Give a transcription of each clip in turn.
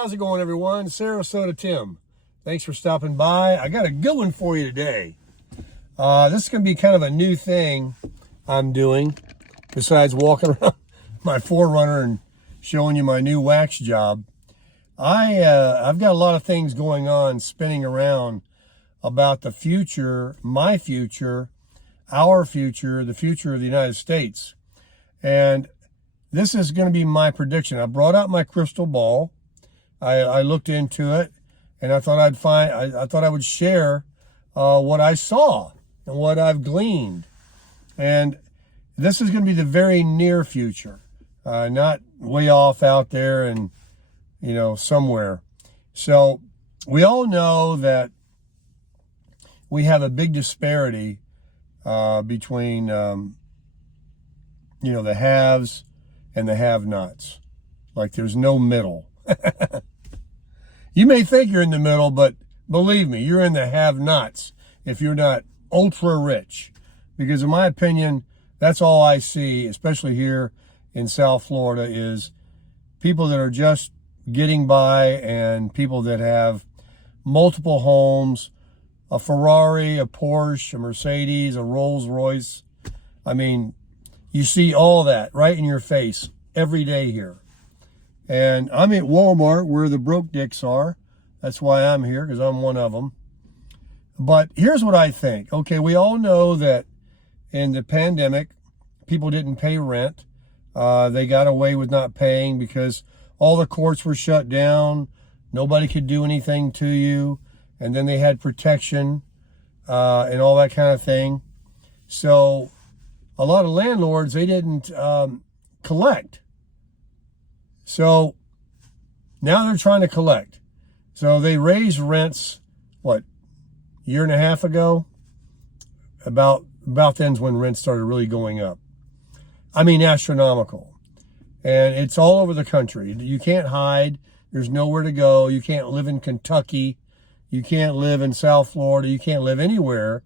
how's it going, everyone? Sarasota Tim. Thanks for stopping by. I got a good one for you today. This is going to be kind of a new thing I'm doing, besides walking around my 4Runner and showing you my new wax job. I've got a lot of things going on spinning around about the future, my future, our future, the future of the United States. And this is going to be my prediction. I brought out my crystal ball. I looked into it, and I thought I thought I would share what I saw and what I've gleaned. And this is going to be the very near future, not way off out there and, somewhere. So we all know that we have a big disparity between, the haves and the have-nots. Like there's no middle. You may think you're in the middle, but believe me, you're in the have-nots if you're not ultra rich. Because in my opinion, that's all I see, especially here in South Florida, is people that are just getting by and people that have multiple homes, a Ferrari, a Porsche, a Mercedes, a Rolls Royce. I mean, you see all that right in your face every day here. And I'm at Walmart where the broke dicks are. That's why I'm here, because I'm one of them. But here's what I think. Okay, we all know that in the pandemic, people didn't pay rent. They got away with not paying because all the courts were shut down. Nobody could do anything to you. And then they had protection and all that kind of thing. So a lot of landlords, they didn't collect. So now they're trying to collect. So they raised rents, what, year and a half ago? About then's when rents started really going up. I mean, astronomical. And it's all over the country. You can't hide. There's nowhere to go. You can't live in Kentucky. You can't live in South Florida. You can't live anywhere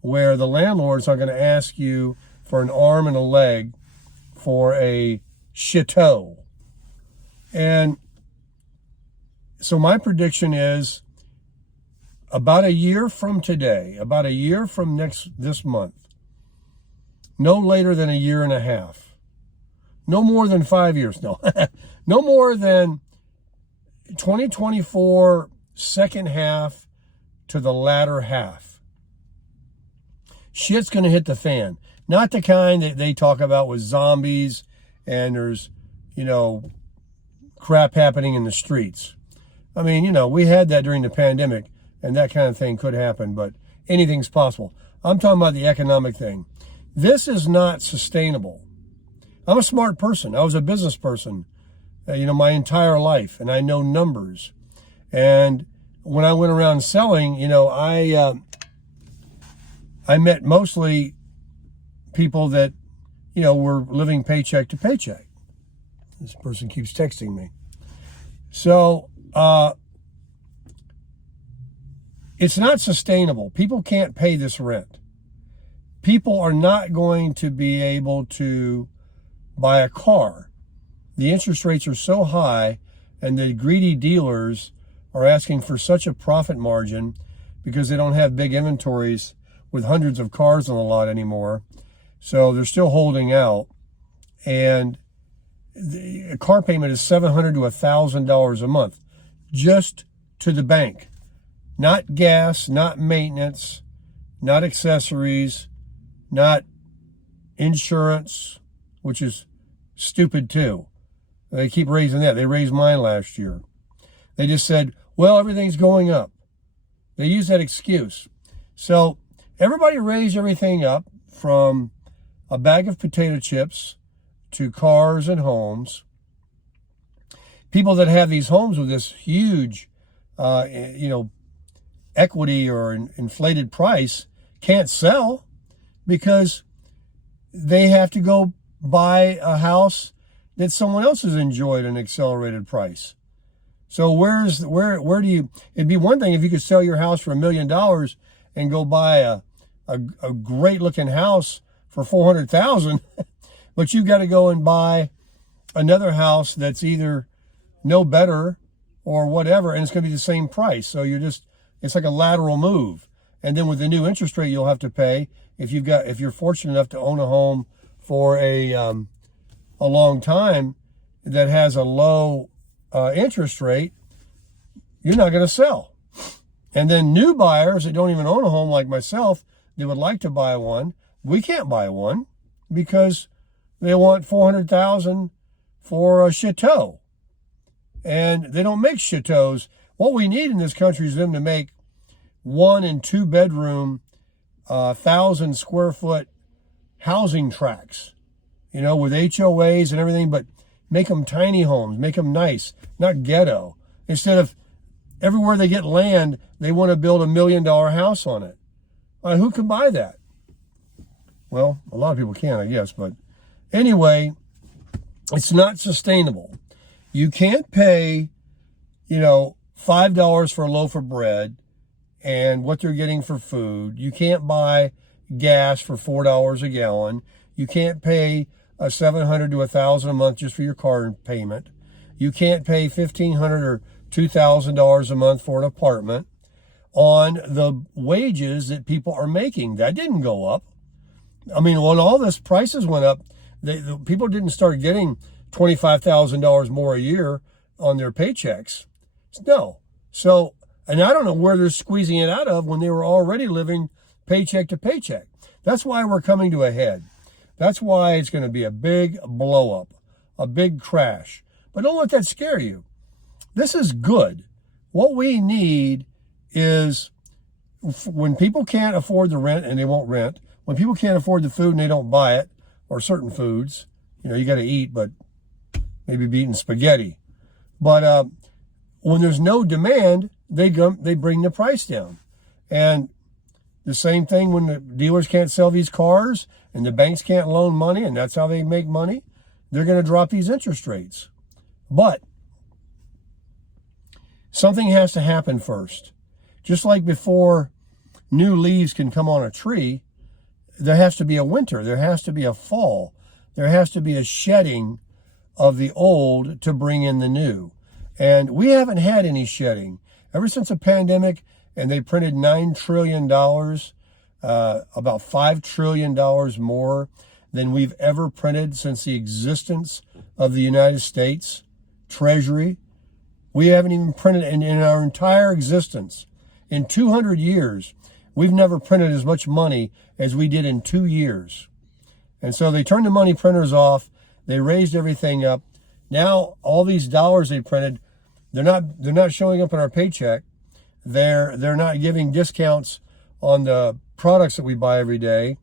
where the landlords are going to ask you for an arm and a leg for a chateau. And so my prediction is about a year from today, about a year from this month, no later than a year and a half, no more than 5 years, no more than 2024 second half to the latter half. Shit's going to hit the fan. Not the kind that they talk about with zombies and there's, crap happening in the streets. I mean, we had that during the pandemic and that kind of thing could happen, but anything's possible. I'm talking about the economic thing. This is not sustainable. I'm a smart person. I was a business person, my entire life, and I know numbers. And when I went around selling, I met mostly people that, were living paycheck to paycheck. This person keeps texting me. So, it's not sustainable. People can't pay this rent. People are not going to be able to buy a car. The interest rates are so high, and the greedy dealers are asking for such a profit margin because they don't have big inventories with hundreds of cars on the lot anymore. So they're still holding out. And the car payment is $700 to $1,000 a month just to the bank. Not gas, not maintenance, not accessories, not insurance, which is stupid too. They keep raising that. They raised mine last year. They just said, well, everything's going up. They use that excuse. So everybody raised everything up from a bag of potato chips to cars and homes. People that have these homes with this huge, equity or inflated price can't sell because they have to go buy a house that someone else has enjoyed an accelerated price. So where do you, it'd be one thing if you could sell your house for $1 million and go buy a great looking house for $400,000, but you've got to go and buy another house that's either no better or whatever, and it's going to be the same price. So it's like a lateral move. And then with the new interest rate you'll have to pay, if you're fortunate enough to own a home for a long time that has a low interest rate, you're not going to sell. And then new buyers that don't even own a home like myself, they would like to buy one. We can't buy one because they want $400,000 for a chateau. And they don't make chateaus. What we need in this country is them to make 1 and 2 bedroom, 1,000 square foot housing tracts, with HOAs and everything, but make them tiny homes, make them nice, not ghetto. Instead of everywhere they get land, they want to build $1 million house on it. Who can buy that? Well, a lot of people can, I guess, but anyway, it's not sustainable. You can't pay, $5 for a loaf of bread and what they're getting for food. You can't buy gas for $4 a gallon. You can't pay $700 to $1,000 a month just for your car payment. You can't pay $1,500 or $2,000 a month for an apartment on the wages that people are making. That didn't go up. I mean, when all this prices went up, the people didn't start getting $25,000 more a year on their paychecks. No. So, and I don't know where they're squeezing it out of when they were already living paycheck to paycheck. That's why we're coming to a head. That's why it's going to be a big blow up, a big crash. But don't let that scare you. This is good. What we need is when people can't afford the rent and they won't rent, when people can't afford the food and they don't buy it, or certain foods, you got to eat, but maybe be eating spaghetti. But when there's no demand, they bring the price down. And the same thing when the dealers can't sell these cars and the banks can't loan money, and that's how they make money, they're going to drop these interest rates. But something has to happen first. Just like before new leaves can come on a tree, there has to be a winter, there has to be a fall, there has to be a shedding of the old to bring in the new. And we haven't had any shedding. Ever since the pandemic, and they printed $9 trillion, about $5 trillion more than we've ever printed since the existence of the United States Treasury. We haven't even printed in our entire existence. In 200 years, we've never printed as much money as we did in 2 years. And so they turned the money printers off. They raised everything up. Now all these dollars they printed, they're not showing up in our paycheck. They're not giving discounts on the products that we buy every day.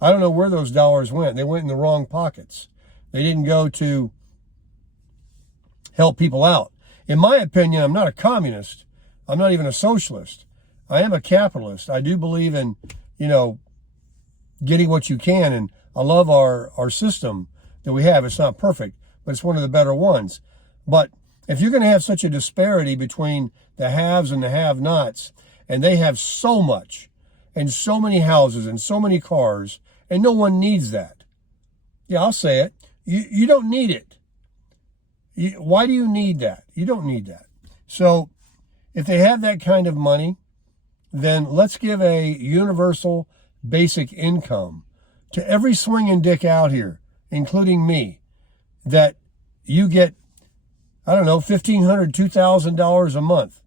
I don't know where those dollars went. They went in the wrong pockets. They didn't go to help people out. In my opinion, I'm not a communist. I'm not even a socialist. I am a capitalist. I do believe in, getting what you can. And I love our system that we have. It's not perfect, but it's one of the better ones. But if you're going to have such a disparity between the haves and the have-nots, and they have so much, and so many houses, and so many cars, and no one needs that. Yeah, I'll say it. You don't need it. Why do you need that? You don't need that. So if they have that kind of money, then let's give a universal basic income to every swinging dick out here, including me, that you get, I don't know, $1,500, $2,000 a month,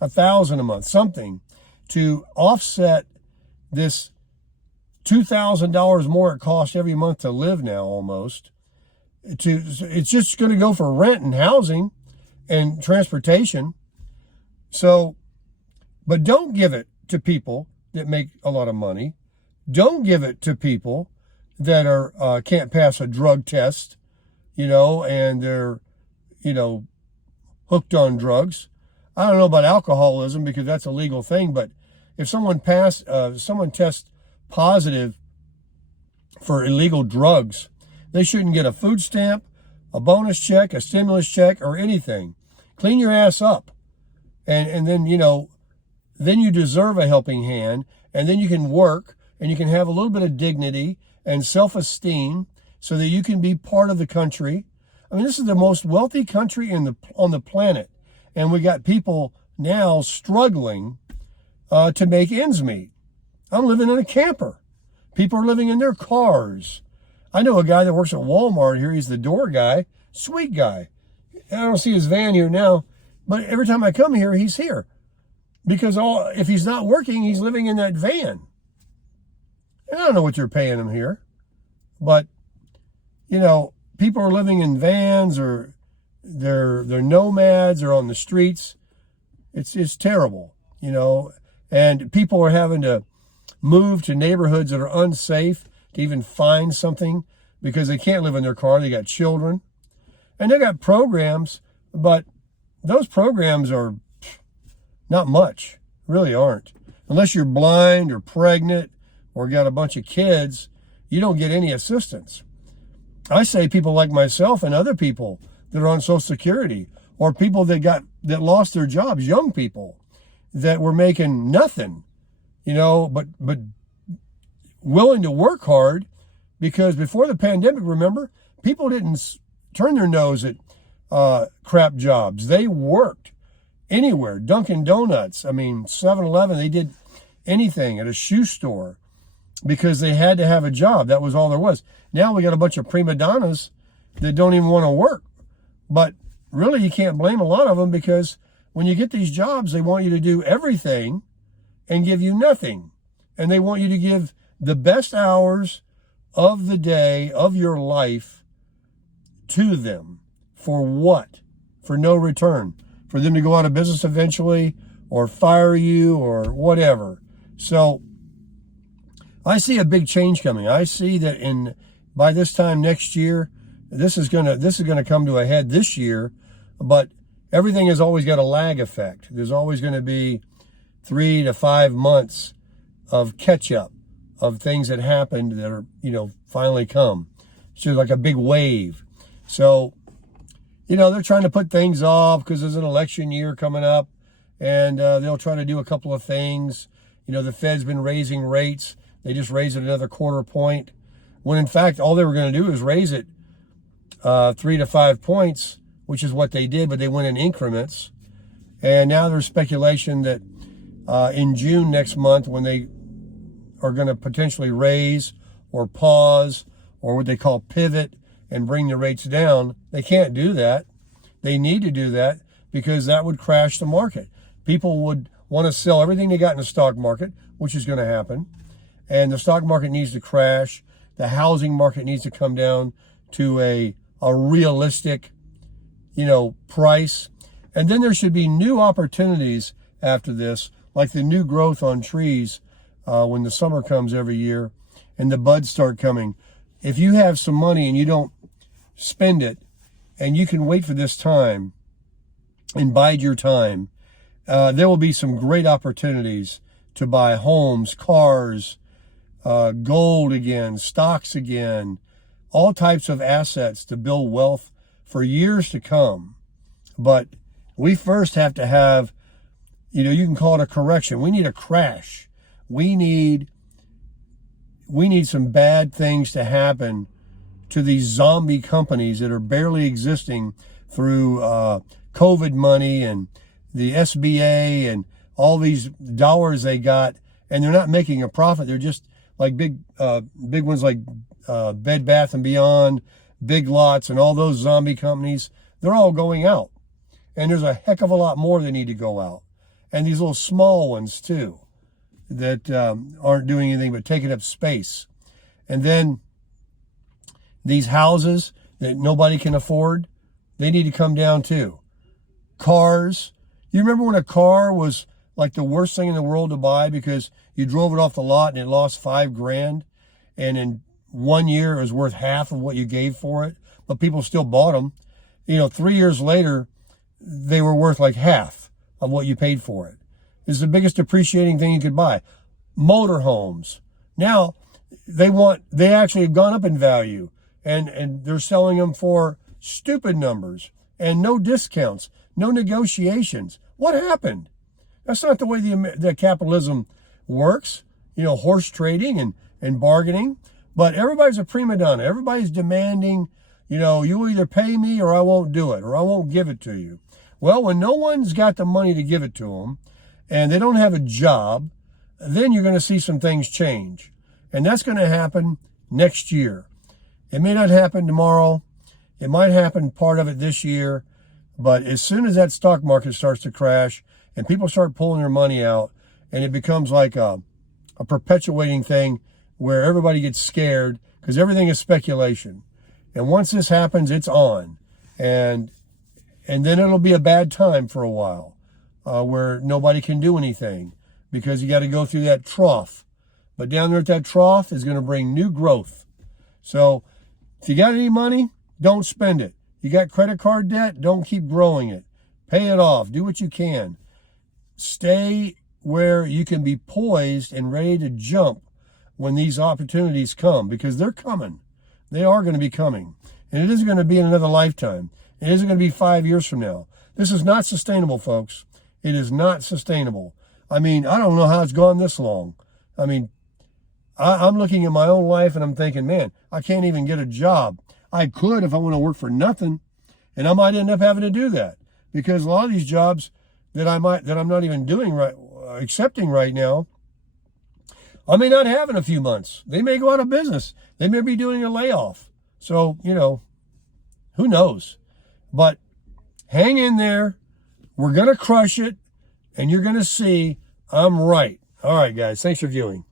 $1,000 a month, something to offset this $2,000 more it costs every month to live now almost. It's just going to go for rent and housing and transportation. So, but don't give it to people that make a lot of money. Don't give it to people that are can't pass a drug test, and they're, hooked on drugs. I don't know about alcoholism because that's a legal thing, but if someone tests positive for illegal drugs, they shouldn't get a food stamp, a bonus check, a stimulus check, or anything. Clean your ass up. And then, then you deserve a helping hand, and then you can work, and you can have a little bit of dignity and self-esteem so that you can be part of the country. I mean, this is the most wealthy country on the planet, And we got people now struggling to make ends meet. I'm living in a camper. People are living in their cars. I know a guy that works at Walmart here. He's the door guy. Sweet guy. I don't see his van here now, but every time I come here, he's here. Because if he's not working, he's living in that van. And I don't know what you're paying him here. But, people are living in vans, or they're nomads, or on the streets. It's terrible, and people are having to move to neighborhoods that are unsafe to even find something because they can't live in their car. They got children. And they got programs, but those programs are not much, really aren't. Unless you're blind or pregnant or got a bunch of kids, you don't get any assistance. I say people like myself and other people that are on Social Security, or people that lost their jobs, young people that were making nothing, but willing to work hard, because before the pandemic, remember, people didn't turn their nose at crap jobs. They worked anywhere. Dunkin' Donuts, 7-Eleven, they did anything at a shoe store because they had to have a job. That was all there was. Now we got a bunch of prima donnas that don't even want to work. But really, you can't blame a lot of them, because when you get these jobs, they want you to do everything and give you nothing. And they want you to give the best hours of the day of your life to them. For what? For no return. For them to go out of business eventually, or fire you, or whatever. So I see a big change coming. I see that by this time next year, this is gonna come to a head this year, but everything has always got a lag effect. There's always going to be 3 to 5 months of catch up of things that happened that are, finally come. So like a big wave. So, they're trying to put things off because there's an election year coming up, and they'll try to do a couple of things. The Fed's been raising rates. They just raised it another quarter point, when in fact, all they were going to do is raise it 3 to 5 points, which is what they did, but they went in increments. And now there's speculation that in June next month, when they are going to potentially raise or pause, or what they call pivot, and bring the rates down, they can't do that. They need to do that because that would crash the market. People would want to sell everything they got in the stock market, which is going to happen. And the stock market needs to crash. The housing market needs to come down to a realistic, price. And then there should be new opportunities after this, like the new growth on trees when the summer comes every year and the buds start coming. If you have some money and you don't spend it, and you can wait for this time and bide your time, there will be some great opportunities to buy homes, cars, gold again, stocks again, all types of assets to build wealth for years to come. But we first have to have, you can call it a correction. We need a crash. We need some bad things to happen to these zombie companies that are barely existing through COVID money and the SBA and all these dollars they got, and they're not making a profit. They're just like big ones like Bed Bath & Beyond, Big Lots, and all those zombie companies. They're all going out. And there's a heck of a lot more that need to go out. And these little small ones too that aren't doing anything but taking up space. And then these houses that nobody can afford, they need to come down too. Cars. You remember when a car was like the worst thing in the world to buy because you drove it off the lot and it lost $5,000, and in 1 year it was worth half of what you gave for it, but people still bought them. 3 years later, they were worth like half of what you paid for it. It's the biggest depreciating thing you could buy. Motorhomes. Now they actually have gone up in value, and they're selling them for stupid numbers and no discounts, no negotiations. What happened? That's not the way the capitalism works. Horse trading and bargaining. But everybody's a prima donna. Everybody's demanding, you either pay me or I won't do it, or I won't give it to you. Well, when no one's got the money to give it to them and they don't have a job, then you're going to see some things change. And that's going to happen next year. It may not happen tomorrow. It might happen part of it this year. But as soon as that stock market starts to crash and people start pulling their money out and it becomes like a perpetuating thing where everybody gets scared because everything is speculation. And once this happens, it's on. And then it'll be a bad time for a while where nobody can do anything because you got to go through that trough. But down there at that trough is going to bring new growth. So if you got any money, don't spend it. You got credit card debt, don't keep growing it. Pay it off. Do what you can. Stay where you can be poised and ready to jump when these opportunities come, because they're coming. They are going to be coming. And it isn't going to be in another lifetime. It isn't going to be 5 years from now. This is not sustainable, folks. It is not sustainable. I mean, I don't know how it's gone this long. I mean, I'm looking at my own life and I'm thinking, man, I can't even get a job. I could if I want to work for nothing, and I might end up having to do that because a lot of these jobs that I'm not even doing right, accepting right now, I may not have in a few months. They may go out of business. They may be doing a layoff. So, who knows? But hang in there. We're going to crush it, and you're going to see I'm right. All right, guys. Thanks for viewing.